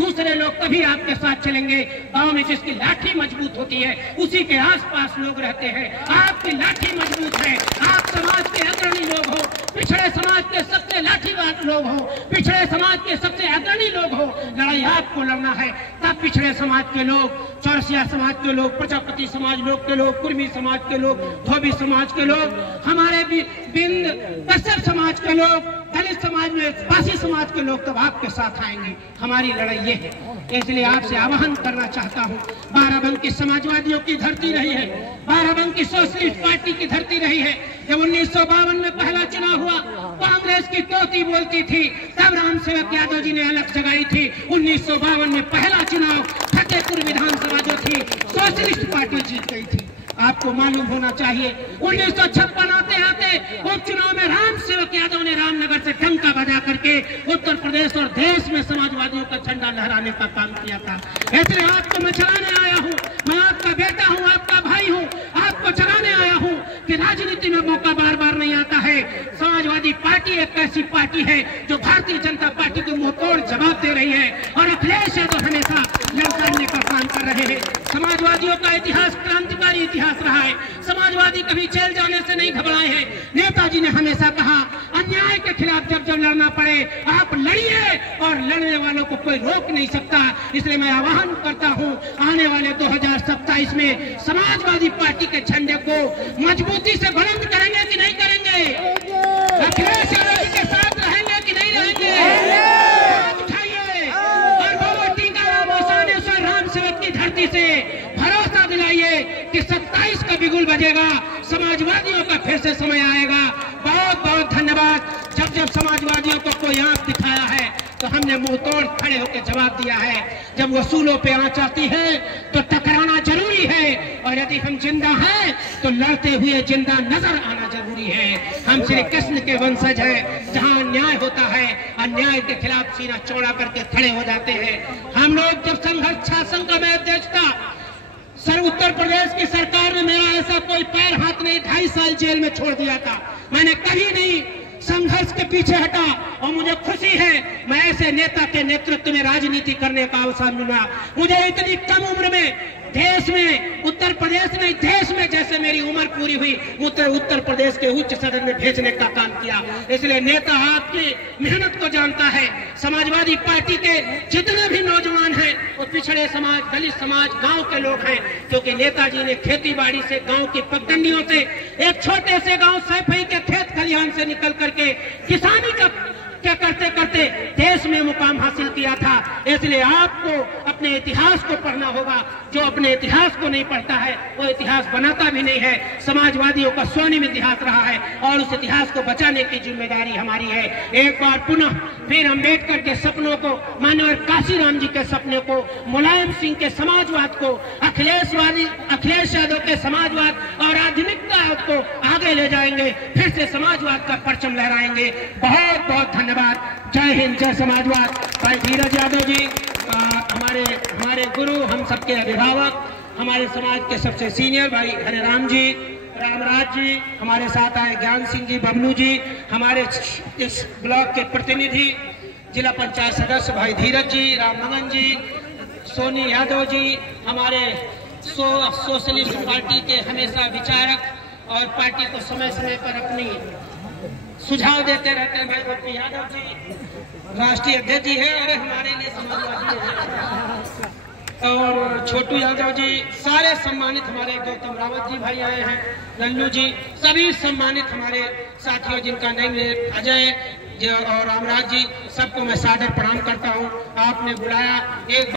दूसरे लोग तभी आपके साथ चलेंगे। गांव में जिसकी लाठी मजबूत होती है उसी के आसपास लोग रहते हैं। आपकी लाठी मजबूत है, आप समाज के अग्रणी लोग हो, पिछड़े समाज के सबसे लाठीवाद लोग हो, पिछड़े समाज के सबसे अग्रणी लोग हो। लड़ाई आपको लड़ना है। तब पिछड़े समाज के लोग, चौरसिया समाज के लोग, प्रजापति समाज लोग के लोग, कुर्मी समाज के लोग, धोबी समाज के लोग, हमारे बिंद कश्यप समाज के लोग, दलित समाज में पासी समाज के लोग तब आपके साथ आएंगे। हमारी लड़ाई ये है। इसलिए आपसे आह्वान करना चाहता हूँ, बाराबंकी समाजवादियों की धरती रही है, बाराबंकी सोशलिस्ट पार्टी की धरती रही है। जब 1952 में पहला चुनाव हुआ, कांग्रेस की तोती बोलती थी, तब राम सेवक यादव जी ने अलग जगाई थी। 1952 में पहला चुनाव फतेहपुर विधानसभा जो थी सोशलिस्ट पार्टी जीत गई थी। आपको मालूम होना चाहिए 1956 आते उपचुनाव में राम सेवक यादव ने रामनगर से डंका बजा करके उत्तर प्रदेश और देश में समाजवादियों का झंडा लहराने का काम किया था। इसलिए आपको मैं जगाने आया हूँ, मैं आपका बेटा हूँ, आपका भाई हूँ, आपको जगाने आया हूँ कि राजनीति में मौका बार बार नहीं आता है। समाजवादी पार्टी एक ऐसी पार्टी है जो भारतीय जनता पार्टी को मुंहतोड़ जवाब दे रही है और अखिलेश यादव हमेशा लड़ने का काम कर रहे हैं। समाजवादियों का इतिहास क्रांतिकारी इतिहास रहा है। समाजवादी कभी जेल जाने से नहीं घबराए हैं। नेताजी ने हमेशा कहा अन्याय के खिलाफ जब जब लड़ना पड़े आप लड़िए और लड़ने वालों को कोई रोक नहीं सकता। इसलिए मैं आह्वान करता हूं, आने वाले 2027 में समाजवादी पार्टी के झंडे को मजबूती से बुलंद करेंगे कि नहीं करेंगे? अखिलेश यादव जी के साथ रहेंगे कि नहीं रहेंगे? उठाइए और बाबा टीकाराम ओसानेश्वर राम सेवक की धरती से भरोसा दिलाइए कि 27 का बिगुल बजेगा, समाजवादियों का फिर से समय आएगा। बहुत बहुत धन्यवाद। जब जब समाजवादियों को कोई आंख दिखाया है तो हमने मुंह तोड़ खड़े होकर जवाब दिया है। जब वसूलों पे आंच आती है तो टकराना जरूरी है और यदि हम जिंदा हैं तो लड़ते हुए जिंदा नजर आना जरूरी है। हम श्री कृष्ण के वंशज हैं। जहां अन्याय होता है अन्याय के खिलाफ सीना चौड़ा करके खड़े हो जाते हैं। हम लोग जब संघर्ष शासन का मैं अध्यक्ष था, सर उत्तर प्रदेश की सरकार में मेरा ऐसा कोई पैर हाथ नहीं, 2.5 साल जेल में छोड़ दिया था। मैंने कभी नहीं संघर्ष के पीछे हटा और मुझे खुशी है मैं ऐसे नेता के नेतृत्व में राजनीति करने का अवसर मिला। मुझे इतनी कम उम्र में देश में, उत्तर प्रदेश में, देश में जैसे मेरी उम्र पूरी हुई उत्तर प्रदेश के उच्च सदन में भेजने का काम किया। इसलिए नेता आपकी मेहनत को जानता है। समाजवादी पार्टी के जितने भी नौजवान हैं वो पिछड़े समाज, दलित समाज, गांव के लोग हैं, क्योंकि नेताजी ने खेती बाड़ी से, गांव की पगडंडियों से, एक छोटे से गांव सैफई के खेत खलिहान से निकल करके किसानी का क्या करते करते देश में मुकाम हासिल किया था। इसलिए आपको अपने इतिहास को पढ़ना होगा। जो अपने इतिहास को नहीं पढ़ता है वो इतिहास बनाता भी नहीं है। समाजवादियों का स्वर्णिम इतिहास रहा है और उस इतिहास को बचाने की जिम्मेदारी हमारी है। एक बार पुनः फिर अम्बेडकर के सपनों को, माननीय काशीराम जी के सपने को, मुलायम सिंह के समाजवाद को, अखिलेश यादव के समाजवाद और आधुनिकता को आगे ले जाएंगे। फिर से समाजवाद का परचम लहराएंगे। बहुत बहुत धन्यवाद। जय हिंद, जय समाजवाद। भाई धीरज यादव जी हमारे गुरु, हम सबके अभिभावक, हमारे समाज के सबसे सीनियर भाई हरिराम जी, रामराज जी, हमारे साथ आए ज्ञान सिंह जी, बबलू जी, हमारे इस ब्लॉक के प्रतिनिधि जिला पंचायत सदस्य भाई धीरज जी, राममंगन जी, सोनी यादव जी, हमारे सोशलिस्ट पार्टी के हमेशा विचारक और पार्टी को समय समय पर अपनी सुझाव देते रहते हैं भाई भक्ति यादव जी, राष्ट्रीय अध्यक्ष जी है और हमारे लिए समाजवादी है, और छोटू यादव जी, सारे सम्मानित हमारे गौतम रावत जी भाई आए हैं, लल्लू जी, सभी सम्मानित हमारे साथियों जिनका नाम अजय और रामराज जी, सबको मैं सादर प्रणाम करता हूं। आपने बुलाया एक